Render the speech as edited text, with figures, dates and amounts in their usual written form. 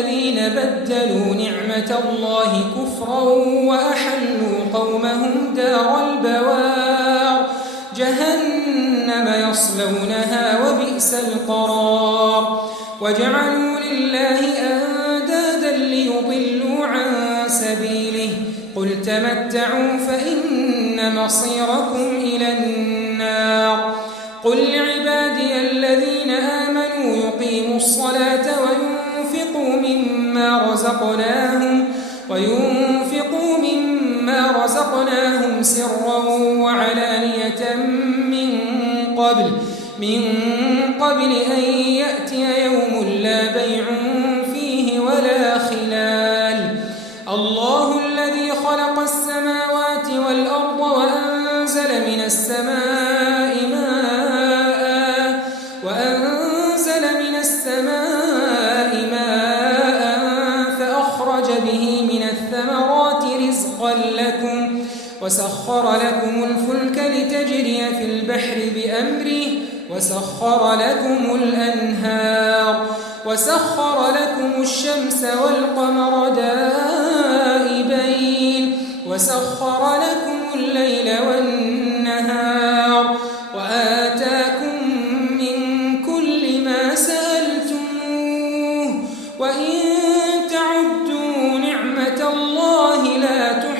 الذين بدلوا نعمة الله كفرا وأحلوا قومهم دار البوار جهنم يصلونها وبئس القرار وجعلوا لله أندادا ليضلوا عن سبيله قل تمتعوا فإن مصيركم إلى النار قل لعبادي الذين آمنوا يقيموا الصلاة وينفقوا مما رزقناهم سرا وعلانية من قبل أن يأتي يوم لا بيع فيه ولا خلال الله الذي خلق السماوات والأرض وأنزل من السماء ماء فأخرج به من الثمرات رزقا لكم وسخر لكم الفلك لتجري في البحر بأمره وسخر لكم الأنهار وسخر لكم الشمس والقمر دائبين وسخر لكم الليل والنهار وآتاكم من كل ما سألتموه وإن تعدوا نعمة الله لا تحصوها